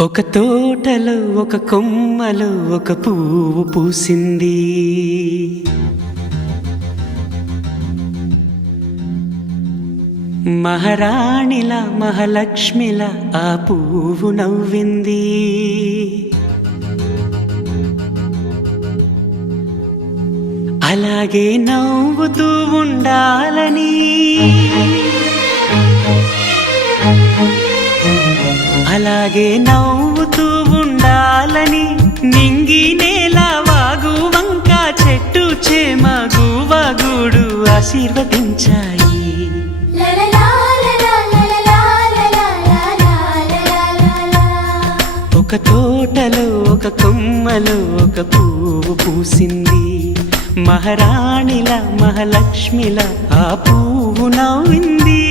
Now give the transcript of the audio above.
ఒక తోటలో ఒక కొమ్మలో ఒక పువ్వు పూసింది. మహారాణిల మహాలక్ష్మిల ఆ పువ్వు నవ్వింది. అలాగే నవ్వుతూ ఉండాలని, అలాగే నవ్వుతూ ఉండాలని నింగి నేల వాగు వంక చెట్టు చేమ గువగూడు ఆశీర్వదించాయి. ఒక తోటలో ఒక కొమ్మలో ఒక పువ్వు పూసింది. మహారాణిల మహాలక్ష్మిల ఆ పువ్వు నవ్వింది.